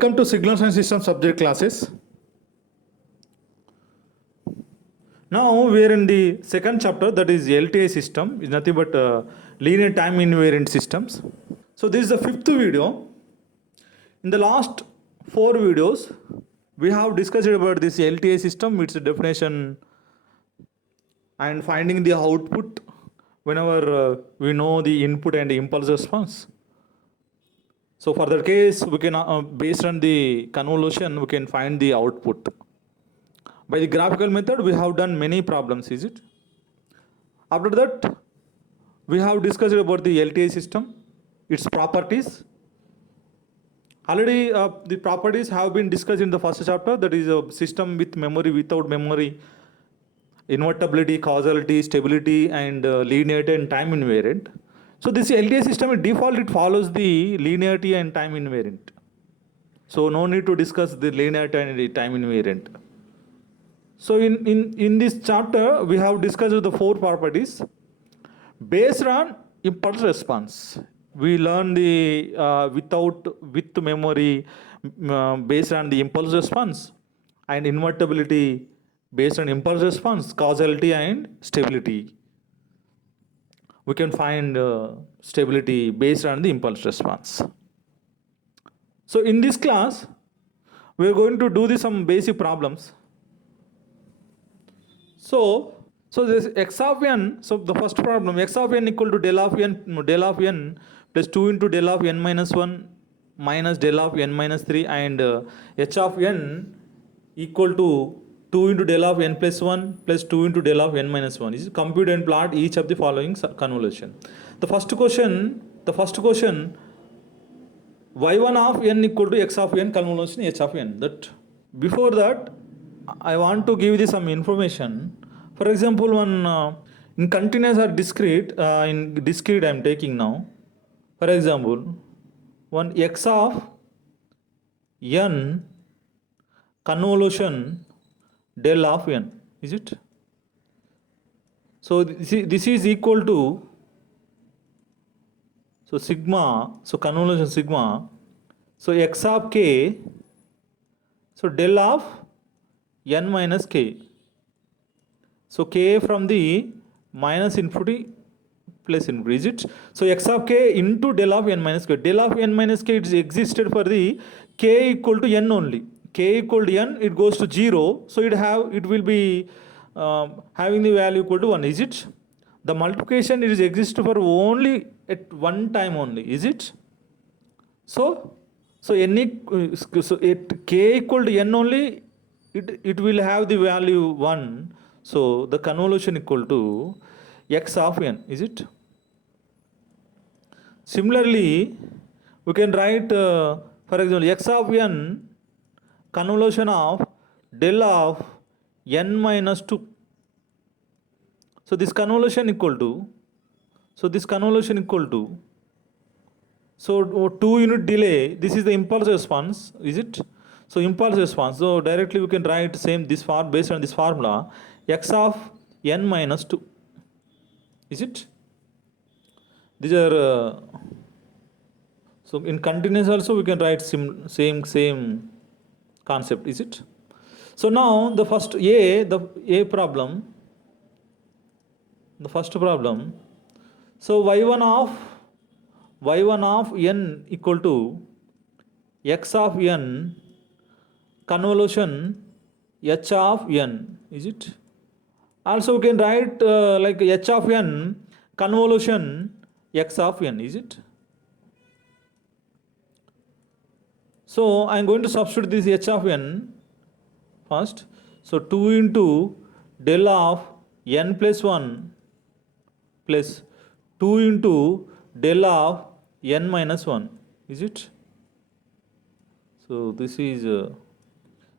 Welcome to Signals and Systems subject classes. Now we are in the second chapter, that is LTI system, is nothing but linear time invariant systems. So this is the fifth video. In the last 4 videos, we have discussed about this LTI system, its definition and finding the output whenever we know the input and the impulse response. So for that case, we can, based on the convolution, we can find the output. By the graphical method, we have done many problems, is it? After that, we have discussed about the LTI system, its properties. Already the properties have been discussed in the first chapter, that is a system with memory, without memory, invertibility, causality, stability, and linearity and time invariant. So this LTI system, by default, it follows the linearity and time invariant. So no need to discuss the linearity and the time invariant. So in this chapter, we have discussed the 4 properties based on impulse response. We learn the with memory based on the impulse response, and invertibility based on impulse response, causality and stability. We can find stability based on the impulse response. So in this class, we are going to do some basic problems. So this x of n, so the first problem, x of n equal to del of n plus 2 into del of n minus 1 minus del of n minus 3, and h of n equal to 2 into del of n plus 1 plus 2 into del of n minus 1. Is compute and plot each of the following convolution. The first question, y1 of n equal to x of n convolution h of n. That before that, I want to give you some information. For example, one in continuous or discrete, in discrete I am taking now. For example, one x of n convolution del of n, is it? So this is equal to, so sigma, so convolution sigma, so x of k, so del of n minus k. So k from the minus infinity plus infinity, is it? So x of k into del of n minus k. Del of n minus k, it existed for the k equal to n only. K equal to n, it goes to 0. So it will be having the value equal to 1, is it? The multiplication, it is exist for only at one time only, is it? So at k equal to n only, it will have the value 1. So the convolution equal to x of n, is it? Similarly, we can write, for example, x of n convolution of del of n minus 2. So this convolution equal to, so 2 unit delay, this is the impulse response, is it? So impulse response, so directly we can write same this form based on this formula, x of n minus 2, is it? These are, so in continuous also we can write same concept, is it? So now the first A problem, the first problem, so y1 of n equal to x of n convolution h of n, is it? Also we can write like h of n convolution x of n, is it? So I am going to substitute this h of n first. So 2 into del of n plus 1 plus 2 into del of n minus 1, is it? So this is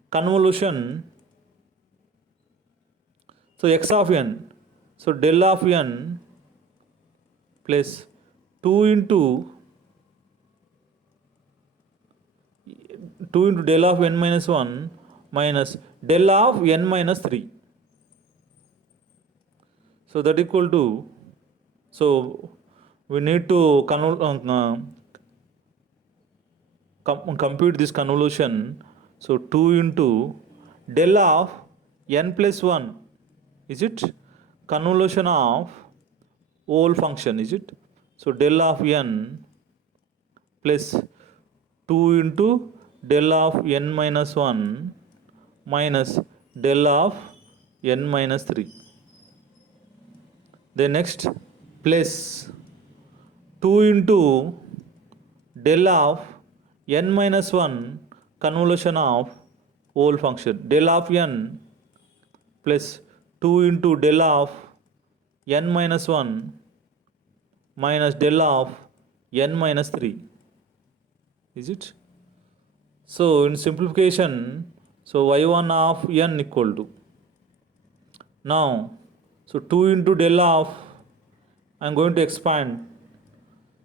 convolution, so x of n, so del of n plus 2 into del of n minus 1 minus del of n minus 3. So that equal to, so we need to compute this convolution. So 2 into del of n plus 1, is it? Convolution of whole function, is it? So del of n plus 2 into del of n minus 1 minus del of n minus 3. Then next plus 2 into del of n minus 1 convolution of whole function. Del of n plus 2 into del of n minus 1 minus del of n minus 3. Is it? So in simplification, so y1 of n equal to, now, so 2 into del of, I am going to expand.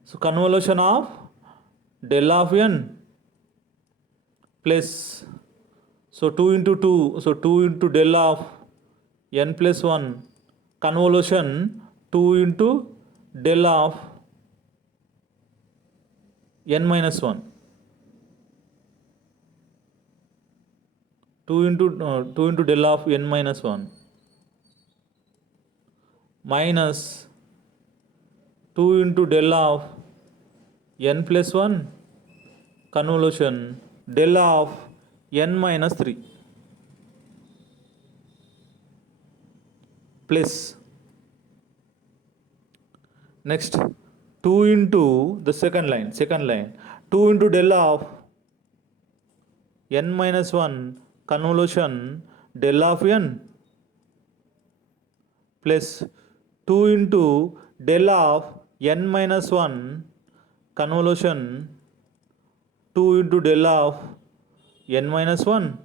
So convolution of del of n plus, so 2 into 2, so 2 into del of n plus 1 convolution 2 into del of n minus 1. 2 into del of n minus 1 minus 2 into del of n plus 1 convolution del of n minus 3 plus, next 2 into the second line 2 into del of n minus 1 convolution del of n plus 2 into del of n minus 1 convolution 2 into del of n minus 1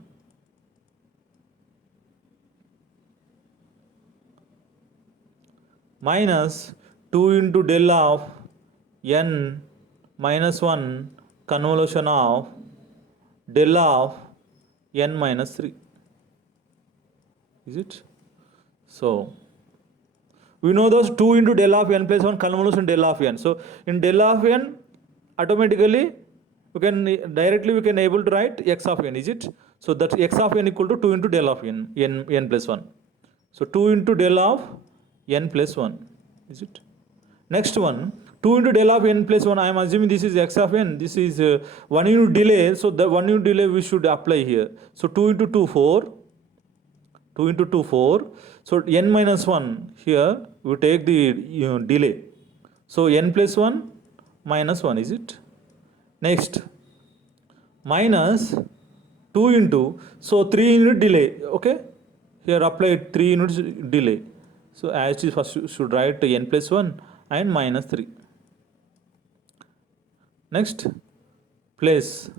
minus 2 into del of n minus 1 convolution of del of n minus 3. Is it? So we know those 2 into del of n plus 1 convolution del of n. So in del of n, automatically we can able to write x of n, is it? So that x of n equal to 2 into del of n plus 1. So 2 into del of n plus 1, is it? Next one, 2 into del of n plus 1, I am assuming this is x of n, this is 1 unit delay, so the 1 unit delay we should apply here. So 2 into 2, 4, 2 into 2, 4, so n minus 1, here we take the delay. So n plus 1 minus 1, is it? Next, minus 2 into, so 3 unit delay, okay? Here apply 3 units delay. So as is first should write n plus 1 and minus 3. Next, place,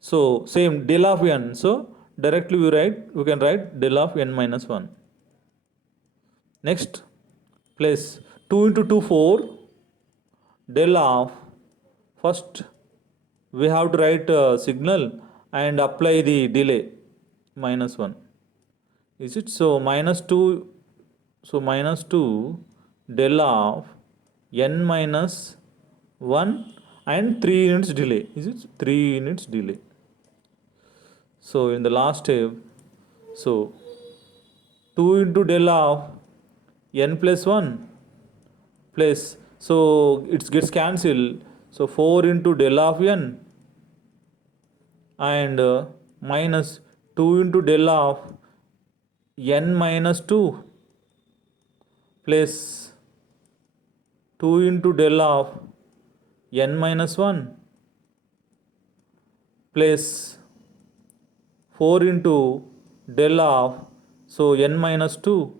so same del of n, so directly we can write del of n minus 1. Next, place 2 into 2, 4, del of, first we have to write signal and apply the delay minus 1. Is it? So minus 2, so minus 2 del of n minus 1 and 3 units delay. Is it? 3 units delay. So in the last step, so 2 into del of n plus 1 plus, so it gets cancelled. So 4 into del of n and minus 2 into del of n minus 2 plus 2 into del of n minus 1 plus 4 into del of, so n minus 2,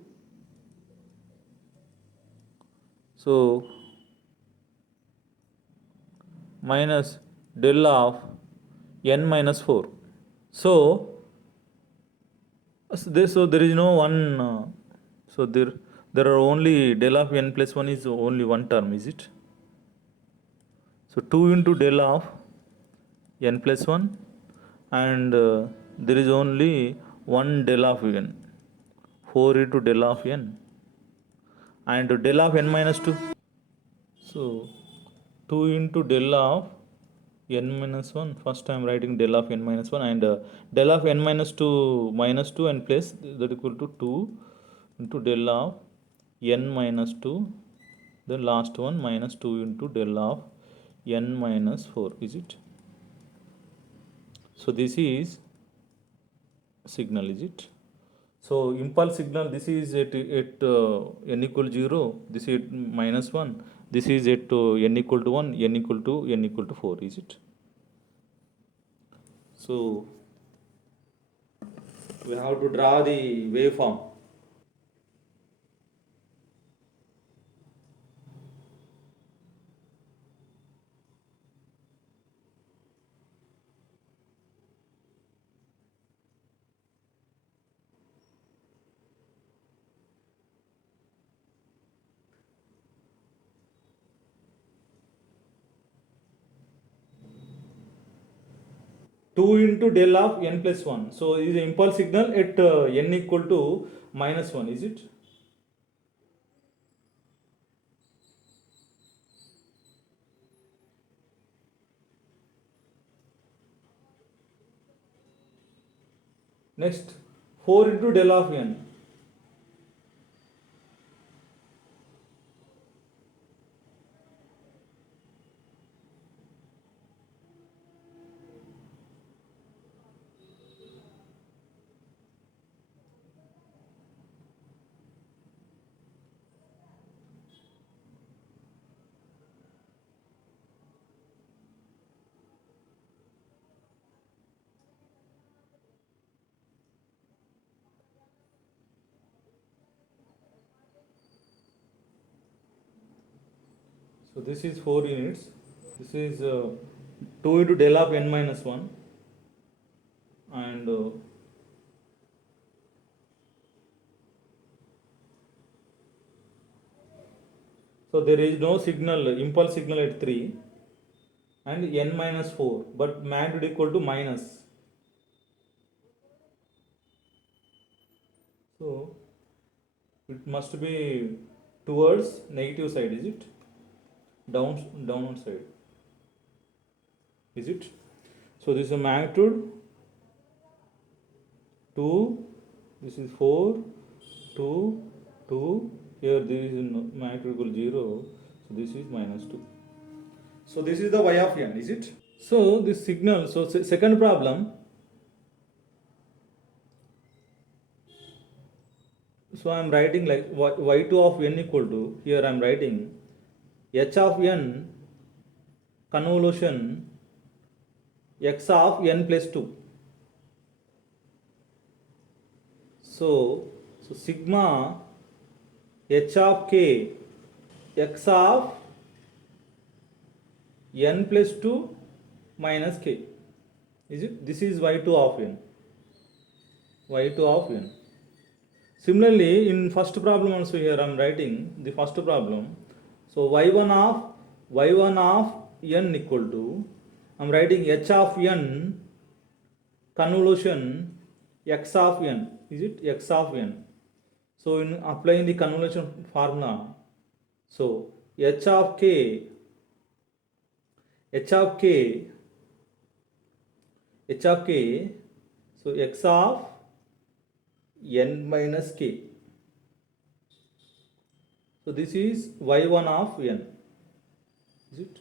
so minus del of n minus 4. So there is no one, so there are only del of n plus 1 is only one term, is it? So 2 into del of n plus 1 and there is only one del of n, 4 into del of n and del of n minus 2. So 2 into del of n minus 1. First I am writing del of n minus 1 and del of n minus 2 and place that equal to 2 into del of n minus 2. The last one minus 2 into del of n minus 4. Is it? So this is signal, is it? So impulse signal, this is at n equal 0, this is at minus 1, this is at n equal to 1, n equal to 4, is it? So we have to draw the waveform. Two into del of n plus 1. So is the impulse signal at n equal to minus 1, is it? Next 4 into del of n. So this is 4 units. This is 2 into del of n minus 1 and so there is no signal, impulse signal at 3 and n minus 4, but magnitude equal to minus. So it must be towards negative side, is it? Downward side, is it? So this is a magnitude 2, this is 4, 2, 2, here this is magnitude equal 0, so this is minus 2. So this is the y of n, is it? So this signal, so second problem, so I am writing like y2 of n equal to, here I am writing h of n convolution x of n plus 2. So sigma h of k x of n plus 2 minus k, is it? This is y2 of n, y2 of n. Similarly, in first problem also, here I am writing the first problem. So y1 of n equal to, I am writing h of n convolution x of n, is it? X of n. So in applying the convolution formula, so h of k, so x of n minus k. So this is y1 of n, is it?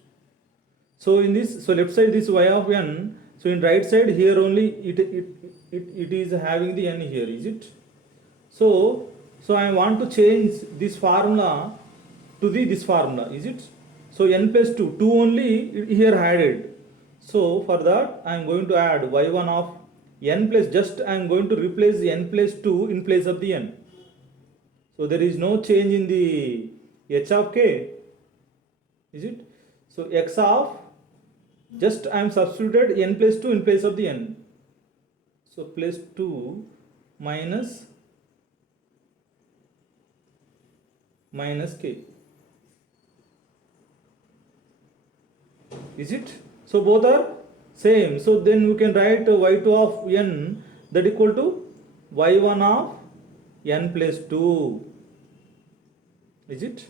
So in this, so left side this y of n, so in right side here only it is having the n here, is it? So I want to change this formula to this formula, is it? So n plus 2 only here added. So for that I am going to add y1 of n plus, just I am going to replace the n plus 2 in place of the n. So there is no change in the h of k, is it? So x of, just I am substituted n plus 2 in place of the n. So plus 2 minus k, is it? So both are same. So then we can write y2 of n that equal to y1 of n plus 2, is it?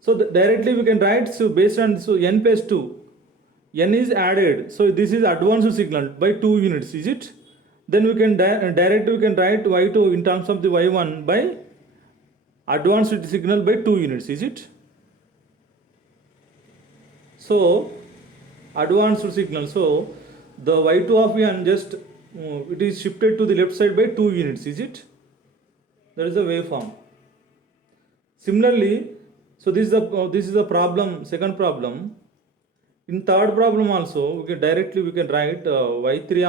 So directly we can write, so based on, so n plus 2, n is added, so this is advanced signal by 2 units, is it? Then we can directly we can write y2 in terms of the y1 by advanced signal by 2 units, is it? So advanced signal, so the y2 of n just it is shifted to the left side by 2 units, is it? That is the waveform. Similarly, so this is the problem, second problem. In third problem also, we can directly write y3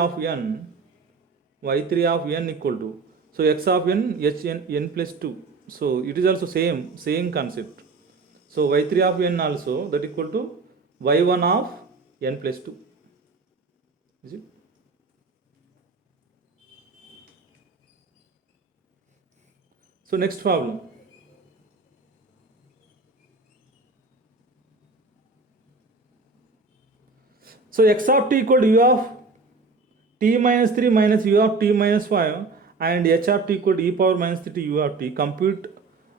of n equal to, so x of n h n plus 2. So it is also same concept. So y3 of n also that equal to y1 of n plus 2. Is it? So next problem. So x of t equal to u of t minus 3 minus u of t minus 5 and h of t equal to e power minus 3 u of t. Compute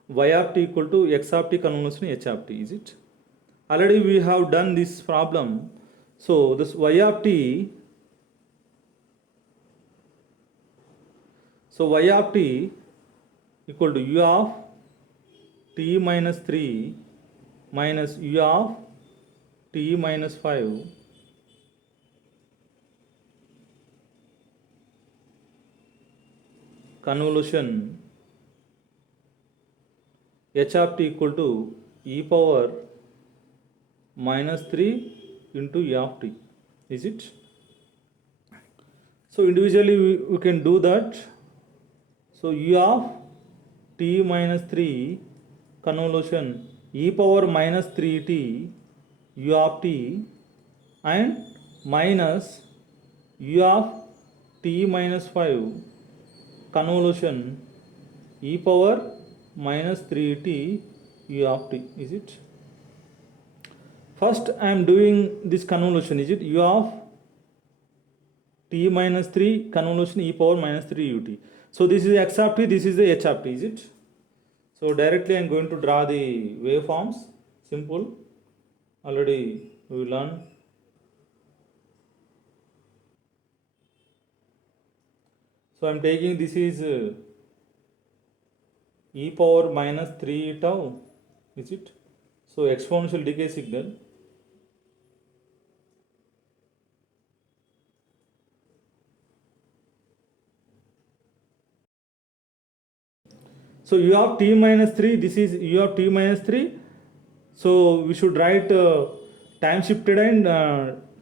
y of t equal to x of t convolution h of t, is it? Already we have done this problem. So this y of t, so y of t equal to u of t minus 3 minus u of t minus 5 convolution h of t equal to e power minus 3 into e of t, is it? So individually we can do that. So u of t minus 3 convolution e power minus 3t u of t and minus u of t minus 5 convolution e power minus 3t u of t, is it? First I am doing this convolution, is it? U of t minus 3 convolution e power minus 3 ut. So this is x of t, this is the h of t, is it? So directly I am going to draw the waveforms. Simple. Already we learned. So I am taking this is e power minus 3 tau, is it? So exponential decay signal. So u of t minus 3, this is u of t minus 3. So we should write time shifted and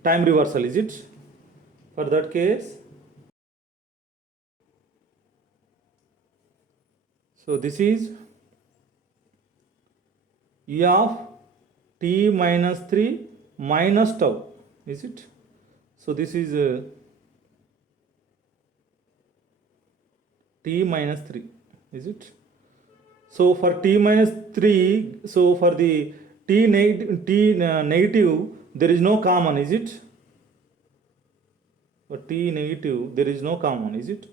time reversal, is it? For that case, so this is u of t minus 3 minus tau, is it? So this is t minus 3, is it? So for t minus 3, so for the t negative, there is no common, is it? For t negative, there is no common, is it?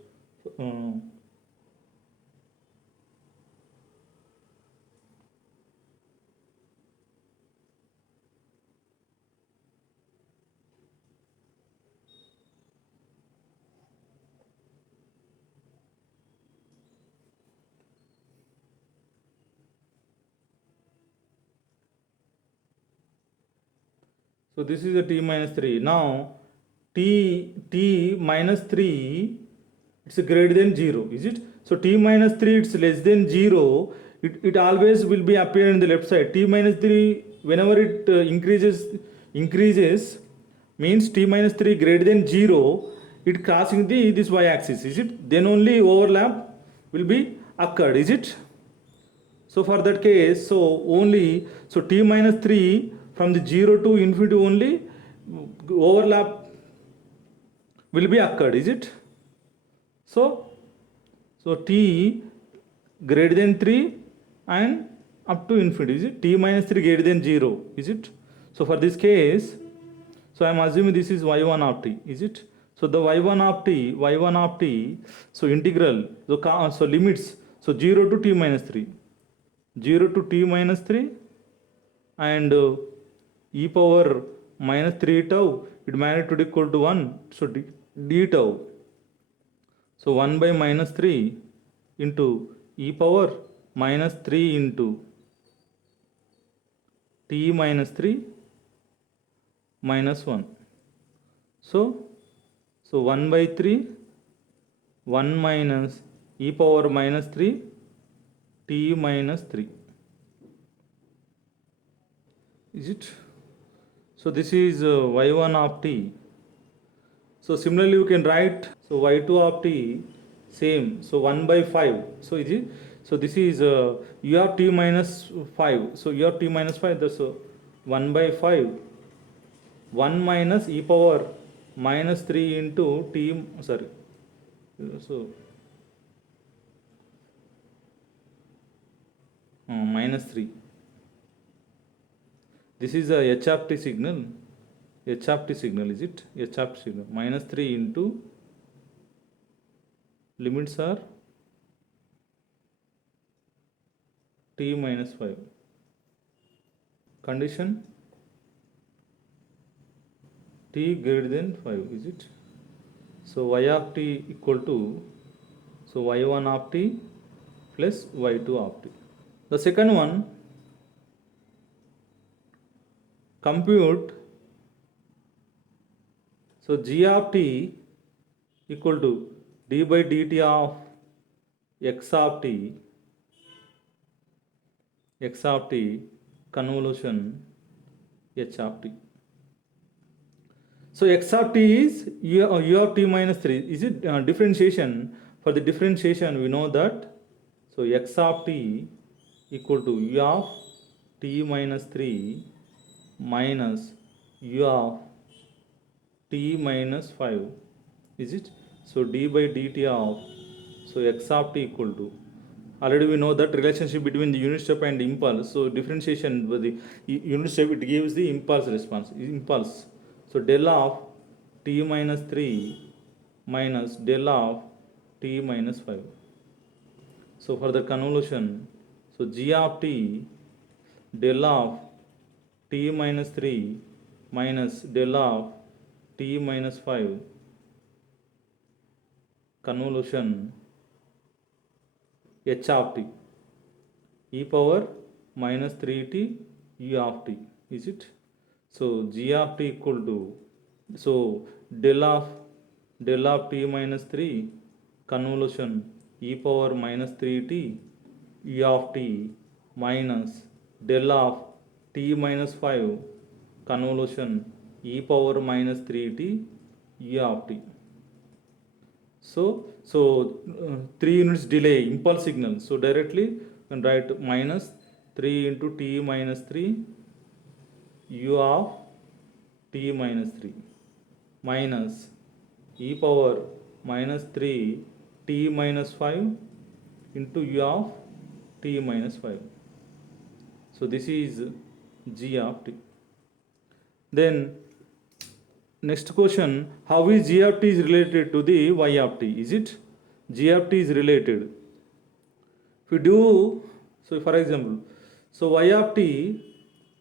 So this is a t minus 3. Now t minus 3, it's greater than 0, is it? So t minus 3, it's less than 0. It always will be appear in the left side. T minus 3, whenever it increases means t minus 3 greater than 0, it crossing this y axis, is it? Then only overlap will be occurred, is it? So for that case, so t minus 3 from the 0 to infinity only overlap will be occurred, is it? So t greater than 3 and up to infinity, is it? T minus 3 greater than 0, is it? So for this case, so I am assuming this is y1 of t, is it? So the y1 of t, so integral, so limits, so 0 to t minus 3, 0 to t minus 3 and e power minus 3 tau, its magnitude equal to 1, so d tau. So 1 by minus 3 into e power minus 3 into t minus 3 minus 1. So 1 by 3, 1 minus e power minus 3 t minus 3. Is it? So this is y1 of t. So similarly you can write, so y2 of t same, so 1 by 5. So is it? So this is u of t minus 5. So u of t minus 5, that's 1 by 5, 1 minus e power minus 3 into t, sorry, so minus 3. This is a h of t signal. H of t signal, is it? H of t signal minus 3 into, limits are t minus 5. Condition t greater than 5, is it? So y of t equal to, so y1 of t plus y2 of t. The second one, compute, so g of t equal to d by dt of x of t, convolution h of t. So x of t is u of t minus 3. Is it differentiation? For the differentiation we know that, so x of t equal to u of t minus 3 minus u of t minus 5, is it? So d by dt of, so x of t equal to, already we know that relationship between the unit step and impulse. So differentiation with the unit step, it gives the impulse response, impulse. So del of t minus 3 minus del of t minus 5. So for the convolution, so g of t del of t minus 3 minus del of t minus 5, convolution h of t, e power minus 3t u of t, is it? So g of t equal to, so del of t minus 3 convolution e power minus 3t u of t minus del of t minus 5 convolution e power minus 3t u of t. So 3 units delay impulse signal. So directly you can write minus 3 into t minus 3 u of t minus 3 minus e power minus 3 t minus 5 into u of t minus 5. So this is g of t. Then next question, how is g of t is related to the y of t? Is it? G of t is related. If we do, so for example, so y of t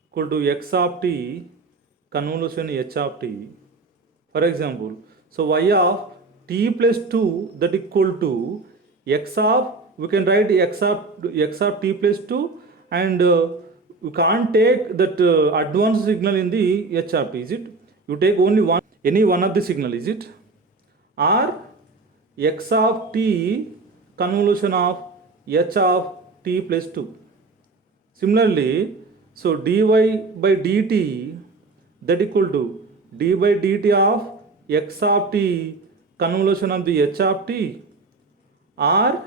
equal to x of t convolution h of t. For example, so y of t plus 2 that equal to x of, we can write x of t plus 2, and we can't take that advanced signal in the h of t, is it? You take only one, any one of the signal, is it? Or x of t convolution of h of t plus 2. Similarly, so dy by dt that equal to d by dt of x of t convolution of the h of t, or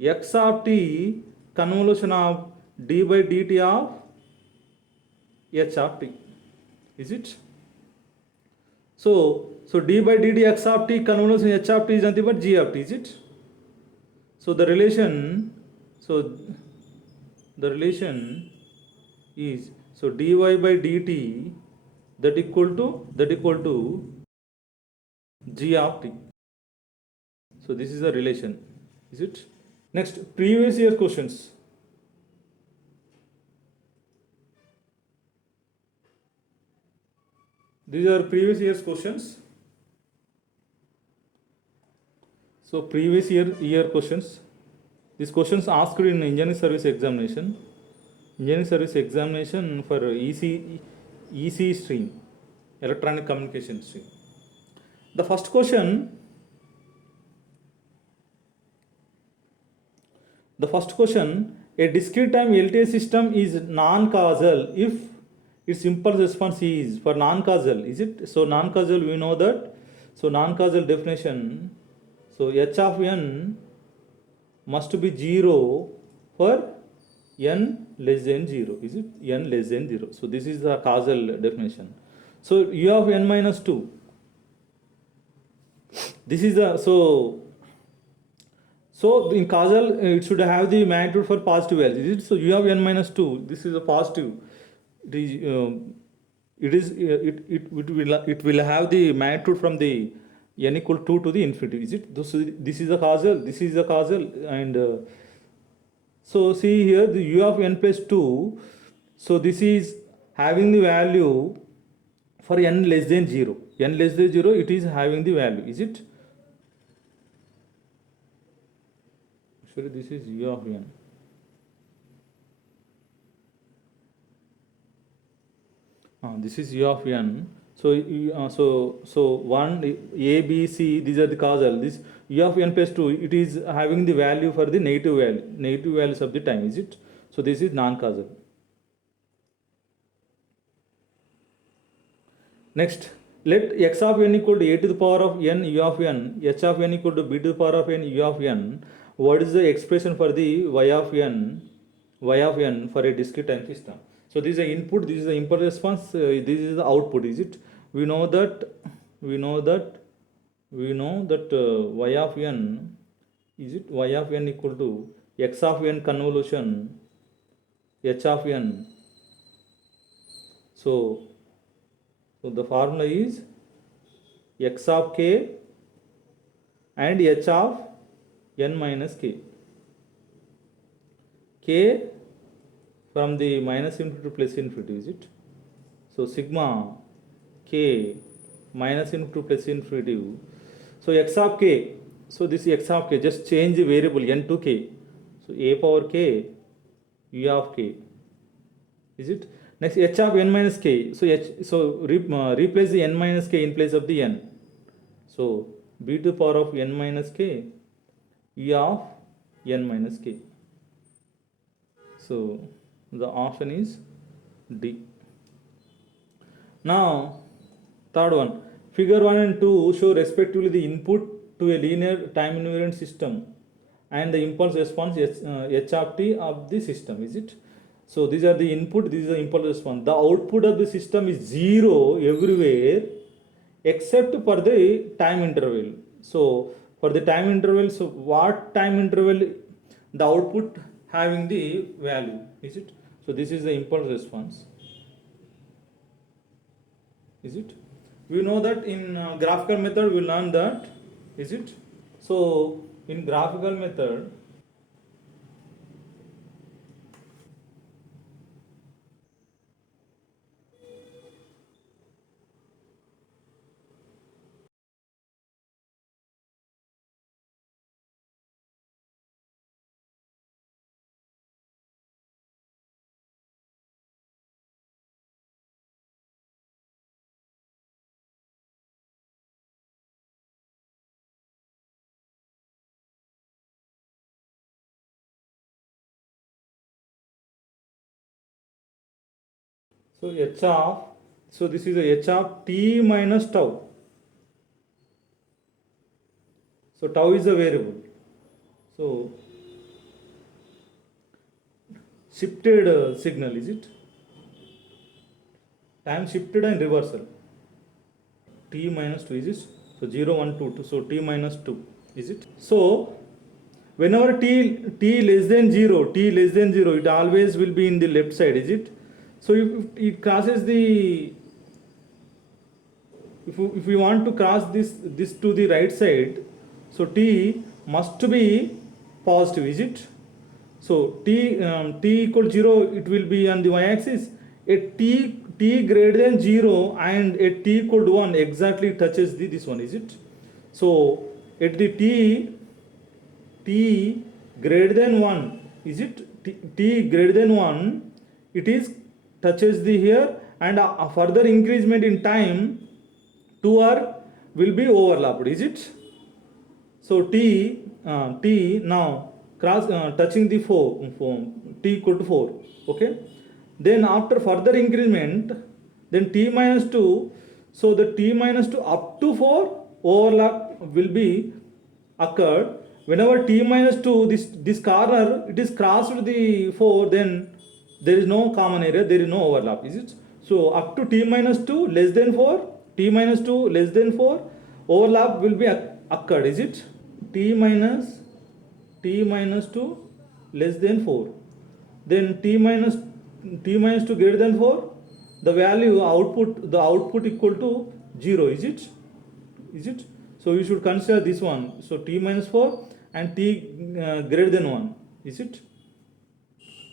x of t convolution of d by dt of h of t, is it? So d by dt x of t convolution h of t is nothing but g of t, is it? So the relation, is, so dy by dt that equal to g of t. So this is the relation, is it? Next, previous year questions. These are previous year's questions. So previous year questions. These questions asked in engineering service examination. Engineering service examination for ECE stream, electronic communication stream. The first question. The first question, a discrete time LTI system is non-causal if its impulse response is for non-causal, is it? So non-causal, we know that. So non-causal definition, so H of n must be 0 for n less than 0, is it? N less than 0. So this is the causal definition. So U of n minus 2, this is the, so in causal, it should have the magnitude for positive values, is it? So U of n minus 2, this is a positive. It will have the magnitude from the n equal 2 to the infinity, is it? This is the causal, this is the causal, and so see here the U of n plus 2, so this is having the value for n less than 0. N less than 0, it is having the value, is it? Actually, this is U of n. This is U of n. So so 1 A B C, these are the causal. This U of n plus 2, it is having the value for the negative values of the time, is it? So this is non-causal. Next, let x of n equal to a to the power of n U of n, h of n equal to b to the power of n U of n. What is the expression for the y of n for a discrete time system? So this is the input, this is the impulse response, this is the output, is it? We know that y of n, is it? Y of n equal to x of n convolution h of n. So the formula is x of k and h of n minus k. K from the minus infinity to plus infinity, is it? So sigma k minus infinity to plus infinity. So x of k, so this x of k, just change the variable n to k. So a power k u of k, is it? Next, h of n minus k. So replace the n minus k in place of the n. So b to the power of n minus k u of n minus k. So the option is D. Now third one, figure 1 and 2 show respectively the input to a linear time invariant system and the impulse response h of t of the system, is it? So these are the input, this is the impulse response. The output of the system is 0 everywhere except for the time interval. So for the time interval, so what time interval the output having the value, is it? So this is the impulse response, is it? We know that in graphical method we learn that, is it? So in graphical method, so h of, so this is a h of t minus tau. So tau is a variable. So shifted signal, is it? Time shifted and reversal. T minus 2, is it? So 0, 1, 2, so t minus 2, is it? So whenever t less than 0, it always will be in the left side, is it? So if it crosses the, if we want to cross this to the right side, so t must be positive, is it? So t equal 0, it will be on the y-axis. At t greater than 0 and at t equal to 1 exactly touches this one, is it? So at the t greater than 1, is it? T greater than 1, it is touches the here, and a further increasement in time 2 are will be overlapped, is it? So t now cross touching the 4, t equal to 4, okay. Then after further increment, then t minus 2, so the t minus 2 up to 4 overlap will be occurred. Whenever t minus 2, this corner, it is crossed the 4, then there is no common area, there is no overlap, is it? So up to t minus 2 less than 4, t minus 2 less than 4, overlap will be occurred, is it? t minus 2 less than 4, then t minus 2 greater than 4, the value output equal to 0, is it? So you should consider this one. So t minus 4 and t greater than 1, is it?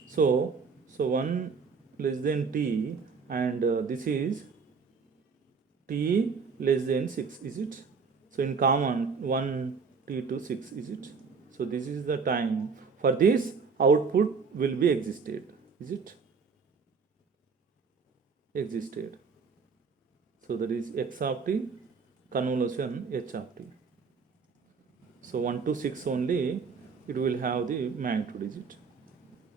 So 1 less than t, and this is t less than 6, is it? So in common 1 t to 6, is it? So this is the time for this output will be existed, is it? Existed. So that is x of t convolution h of t. So 1 to 6 only it will have the magnitude, is it?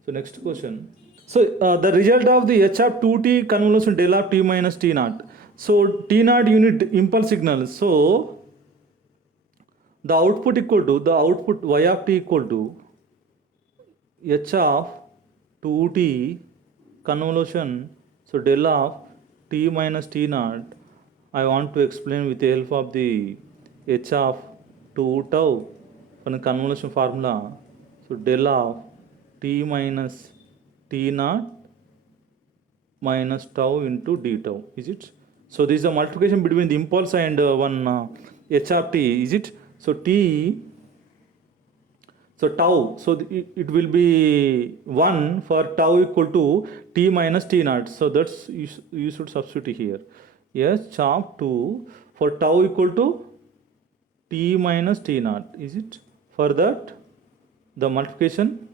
So next question. So the result of the h of 2t convolution del of t minus t naught. So t naught unit impulse signal. So the output y of t equal to h of 2t convolution. So del of t minus t naught, I want to explain with the help of the h of 2 tau from the convolution formula. So del of t minus t naught minus tau into d tau, is it? So this is a multiplication between the impulse and one h of t, is it? So tau, so it will be 1 for tau equal to t minus t naught. So that's you should substitute here. Yes, Ch2 for tau equal to t minus t naught, is it? For that the multiplication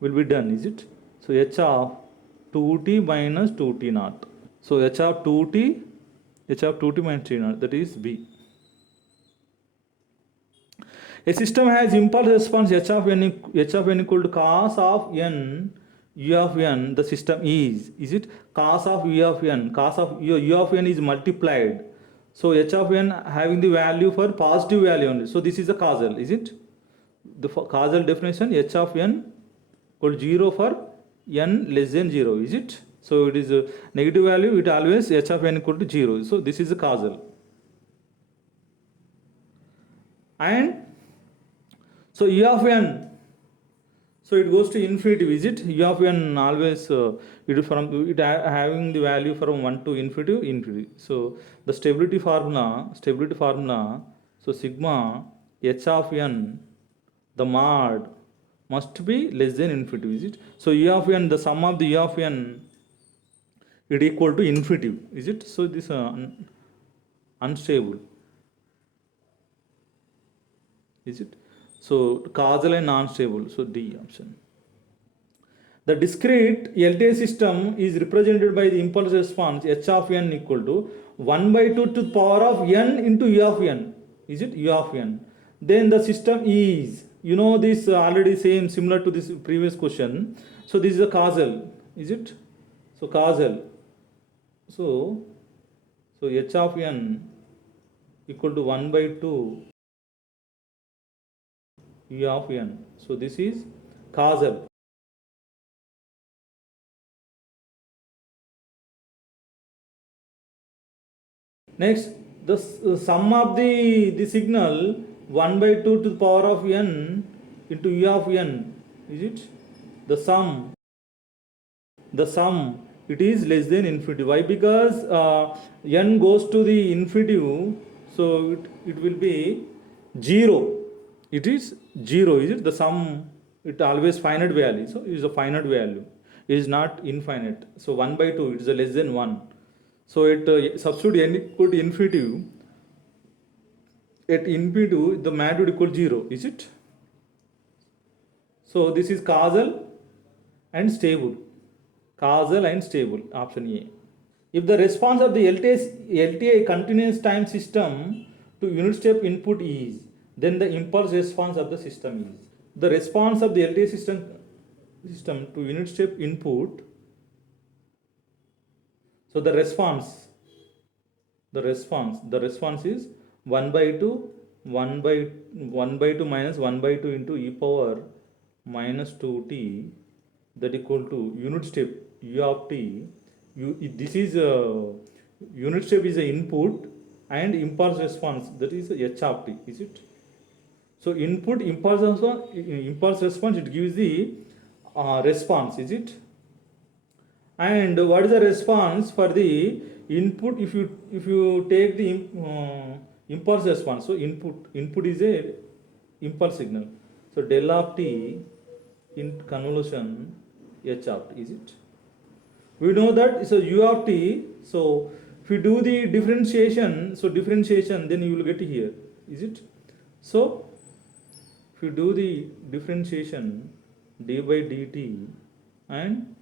will be done, is it? So h of 2t minus 2t naught. So h of 2t minus t naught, that is b. A system has impulse response h of n equal to cos of n u of n. The system is it? Cos of u of n. Cos of u of n is multiplied. So h of n having the value for positive value only. So this is a causal, is it? The causal definition h of n equal to 0 for n less than 0, is it? So it is a negative value, it always h of n equal to 0. So this is a causal. And so u of n, so it goes to infinity, is it? U of n always it having the value from 1 to infinity. So the stability formula, so sigma h of n, the mod must be less than infinity, is it? So u of n, the sum of the u of n, it equal to infinity, is it? So this unstable, is it? So causal and non-stable, so D option. The discrete LTI system is represented by the impulse response h of n equal to 1 by 2 to the power of n into u of n, is it? U of n. Then the system is, you know this already similar to this previous question. So this is a causal, is it? So causal. So h of n equal to 1 by 2 u of n. So this is causal. Next, the sum of the signal 1 by 2 to the power of n into u of n, is it? The sum it is less than infinity. Why? Because n goes to the infinity, so it will be 0. It is 0, is it? The sum, it always finite value, so it is a finite value. is not infinite. So 1 by 2 it is a less than 1. So it substitute n equal to infinitive. At infinitive the magnitude equal 0, is it? So this is causal and stable. Causal and stable, option A. If the response of the LTI continuous time system to unit step input is, then the impulse response of the system is. The response of the LTI system to unit step input, so the response is 1 by 2, 1 by 2 minus 1 by 2 into e power minus 2t, that equal to unit step u of t. This is unit step is a input and impulse response, that is h of t, is it? So input impulse response, it gives the response, is it? And what is the response for the input? If you take the impulse response, so input is a impulse signal, so del of t in convolution h of t, is it? We know that so u of t, so if you do the differentiation, then you will get here, is it? So if you do the differentiation d by dt, and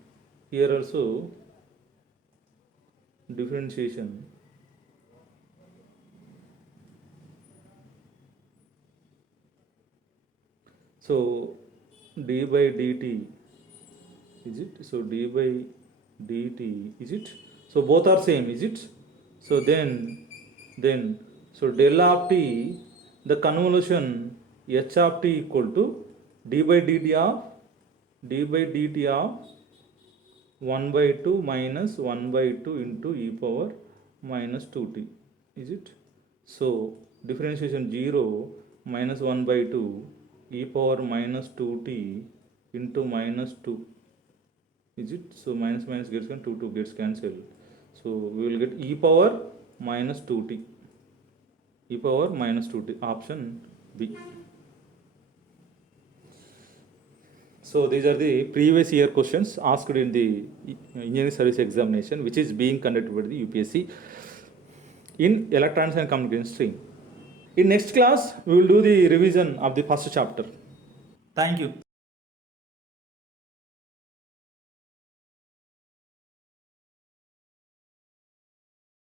here also differentiation, so d by dt, is it? So d by dt, is it? So both are same, is it? So then so del of t, the convolution h of t equal to d by dt of 1 by 2 minus 1 by 2 into e power minus 2t, is it? So differentiation 0 minus 1 by 2 e power minus 2t into minus 2, is it? So minus gets cancelled, 2 gets cancelled. So we will get e power minus 2t, option B. So these are the previous year questions asked in the engineering service examination, which is being conducted by the UPSC in electronics and communication stream. In next class, we will do the revision of the first chapter. Thank you.